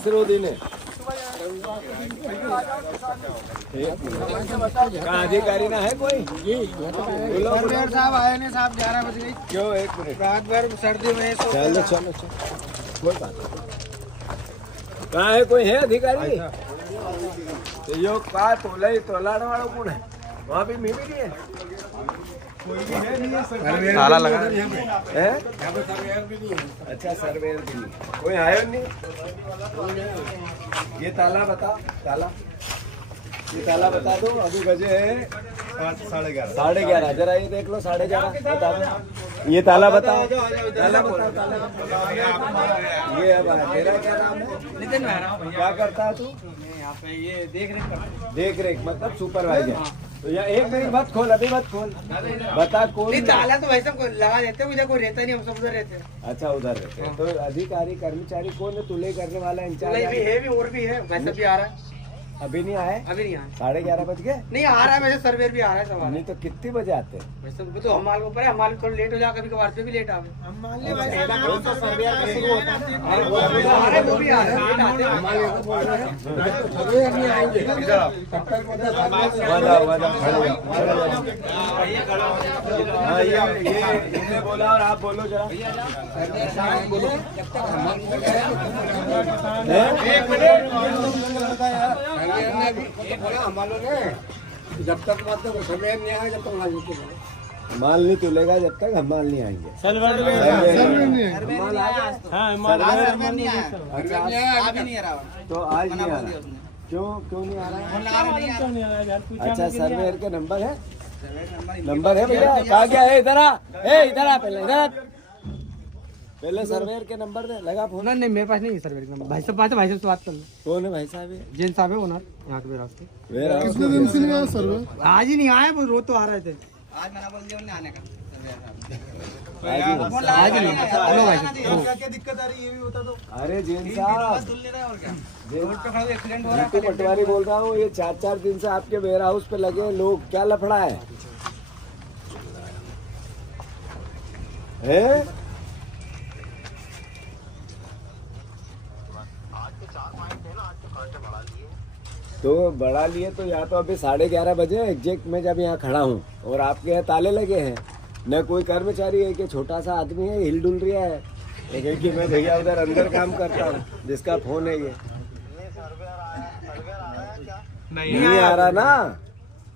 तीसरो दिन है। कहाँ अधिकारी ना है कोई? सरवेयर साहब आए नहीं साहब, 11 बज गई। क्यों? एक मिनट, रात भर सर्दी में चलो चलो चलो, कोई बात नहीं। कहाँ है? कोई है अधिकारी? तो यो का तोलाड़ वालों कौन है? वहाँ भी मैं भी नहीं है, कोई भी है नहीं। ताला लगा है? यहाँ पे सर्वेयर भी नहीं है। अच्छा, सर्वेयर भी नहीं, कोई आयो नहीं। ये ताला बता, ताला, ये ताला बता दो। अभी बजे है 11:30। जरा ये देख लो, 11:30 बता दो। ये ताला बताओ, ताला बताओ, ताला। ये अब तेरा क्या नाम है? नितिन मेहरा। क्या करता है तू? यहाँ पे ये देख रेख करता है। देख रेख मतलब सुपरवाइजर। तो यहाँ एक मिनट मत खोल, अभी मत खोल, बता कौन? नहीं, ताला तो वैसे लगा देते हैं, उधर कोई रहता नहीं, हम सब उधर रहते हैं। अच्छा, उधर रहते हैं। तो अधिकारी कर्मचारी कौन है? तुले करने वाला इंचार्ज भी है, भी और भी है, वैसे भी आ रहा है। अभी नहीं आए? अभी नहीं आया। 11:30 बज गए? नहीं आ रहा है, वैसे सर्वेयर भी आ रहा है सवाल। नहीं तो कितने बजे आते हैं? वैसे वो तो हमारे ऊपर है, हमारे थोड़ा लेट हो जाए, कभी कभार पे भी लेट आवे। वो भी आ रहा है, सर्वेयर नहीं आएंगे हाँ, ये बोला और आप बोलो जरा। जब तक मतलब सर्वेयर नहीं आएगा, जब तक माल नहीं तुलेगा जब तक हम माल नहीं आएंगे। तो आज नहीं आ रहा? क्यों नहीं आ रहा? अच्छा, सर्वेयर के नंबर है? नंबर है भैया? कहा गया है? इधर आ, इधर आ, पहले इधर आ। पहले सर्वेयर के नंबर दे, लगा फोन। नहीं, मेरे पास नहीं है सर्वेयर का नंबर। भाई साहब बात है, भाई साहब से बात कर लो। कौन है भाई साहब? जैन साहब है ओनर यहाँ के रास्ते। कितने दिन से नहीं आया सर्वे? आज ही नहीं आए, वो रोज तो आ रहे थे। आज मैंने बोल दिया उन्हें आने का। आज नहीं। हेलो भाई साहब, क्या दिक्कत आ रही है ये भी बता दो। अरे जैन साहब, सुन ले रहा है और क्या? रोड पे खड़े एक्सीडेंट हो रहा है। जीतू पटवारी बोल रहा हूँ। ये 4 दिन से आपके वेयर हाउस पे लगे लोग, क्या लफड़ा है? तो बढ़ा लिए तो या तो अभी 11:30 बजे एग्जैक्ट में जब यहाँ खड़ा हूँ और आपके यहाँ ताले लगे हैं, न कोई कर्मचारी है कि छोटा सा आदमी है हिल डुल रहा है, एक कि मैं भैया उधर अंदर काम करता हूँ, जिसका फोन है ये नहीं आ रहा ना।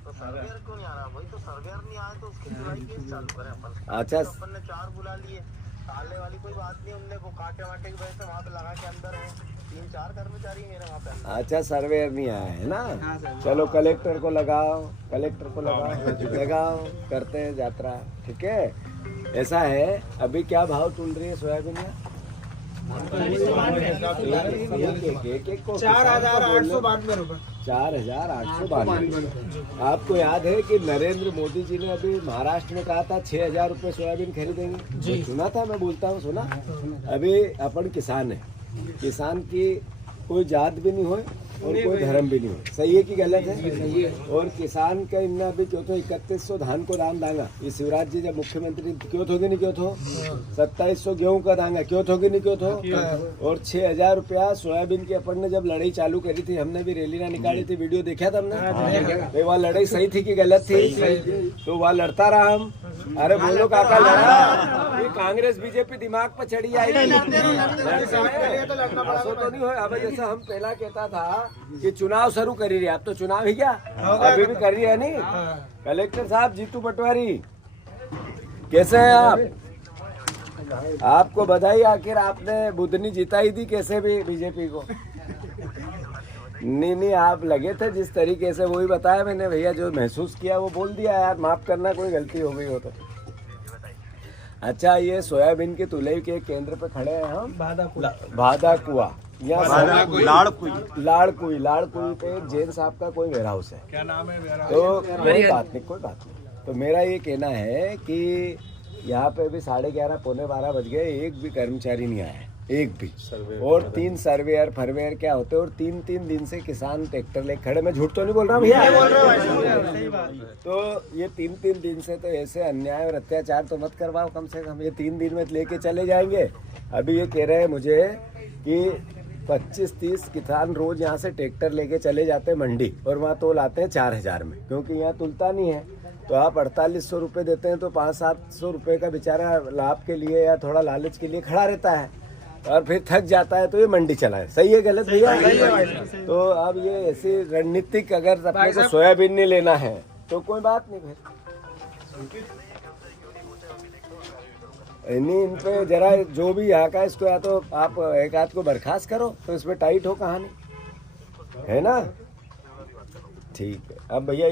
तो सर्वेयर क्यों नहीं आ रहा? वही तो, सर्वेयर नहीं आया तो उसकी जुलाई केस चालू करें अपन। अच्छा, अपन ने 4 बुला लिए, ताले वाली कोई बात नहीं, उनने वो कांटे वाटे की वजह से वहाँ पे लगा के अंदर है। 3-4 कर्मचारी मेरे वहाँ पे। अच्छा, सर्वेयर नहीं आया है ना? चलो कलेक्टर को लगाओ, लगाओ, करते हैं यात्रा, ठीक है? ऐसा है, अभी क्या भाव तुल रही है सोयाबीन में? 4,892 रुपए। 4,892। आपको याद है कि नरेंद्र मोदी जी ने अभी महाराष्ट्र में कहा था 6,000 रुपए सोयाबीन खरीदेंगे जी? सुना था, मैं बोलता हूँ, सुना? अभी अपन किसान है, किसान की कोई जात भी नहीं हो और कोई धर्म भी नहीं हो, सही है कि गलत है? और किसान का इन्ना अभी क्यों थो 3100 धान को दाम दांगा, ये शिवराज जी जब मुख्यमंत्री क्यों थोगे नहीं क्यों थो? 2700 गेहूं का दांगा क्यों थोगे नहीं क्यों थो? और 6,000 रुपया सोयाबीन की अपन ने जब लड़ाई चालू करी थी, हमने भी रैली ना निकाली थी, वीडियो देखा था हमने। वह लड़ाई सही थी कि गलत थी? तो वह लड़ता रहा हम। अरे बोलो काका, लड़ा? ये कांग्रेस बीजेपी दिमाग पर चढ़ी आई तो नहीं हो। अब जैसा हम पहला कहता था कि चुनाव शुरू करी रही, आप तो चुनाव ही क्या अभी भी कर रही है नहीं? कलेक्टर साहब जीतू पटवारी, कैसे हैं आप? आपको बधाई, आखिर आपने बुधनी जिताई थी कैसे भी बीजेपी को। नहीं, आप लगे थे जिस तरीके से, वही बताया मैंने भैया, जो महसूस किया वो बोल दिया। यार माफ करना, कोई गलती हो गई हो तो। अच्छा, ये सोयाबीन के तुलई के केंद्र पे खड़े हैं हम, भादा कुआ, लाड़कुई पे जैन साहब का कोई वेयर हाउस है। क्या नाम है वेयर हाउस? तो कोई बात नहीं। तो मेरा ये कहना है कि यहाँ पे भी 11:30 पौने 12 बज गए, एक भी कर्मचारी नहीं आया है, एक भी। और 3 सर्वेयर फरवेयर क्या होते हैं, और 3 दिन से किसान ट्रैक्टर ले खड़े। मैं झूठ तो नहीं बोल रहा हूँ भैया? तो ये 3 दिन से तो ऐसे अन्याय और अत्याचार तो मत करवाओ कम से कम। ये 3 दिन में लेके चले जाएंगे। अभी ये कह रहे हैं मुझे कि 25-30 किसान रोज यहाँ से ट्रैक्टर लेके चले जाते हैं मंडी और वहाँ तोल आते हैं 4000 में, क्योंकि यहाँ तुलता नहीं है। तो आप 4800 रुपये देते हैं तो 500-700 रुपये का बेचारा लाभ के लिए या थोड़ा लालच के लिए खड़ा रहता है और फिर थक जाता है, तो ये मंडी चलाए। सही है गलत भैया? तो अब ये ऐसी रणनीतिक अगर अपने को सोयाबीन नहीं लेना है तो कोई बात नहीं भाई, नहीं इन पे जरा जो भी यहाँ का इसको या तो आप एक आध को बर्खास्त करो तो इसमें टाइट हो कहानी, है ना? ठीक है अब भैया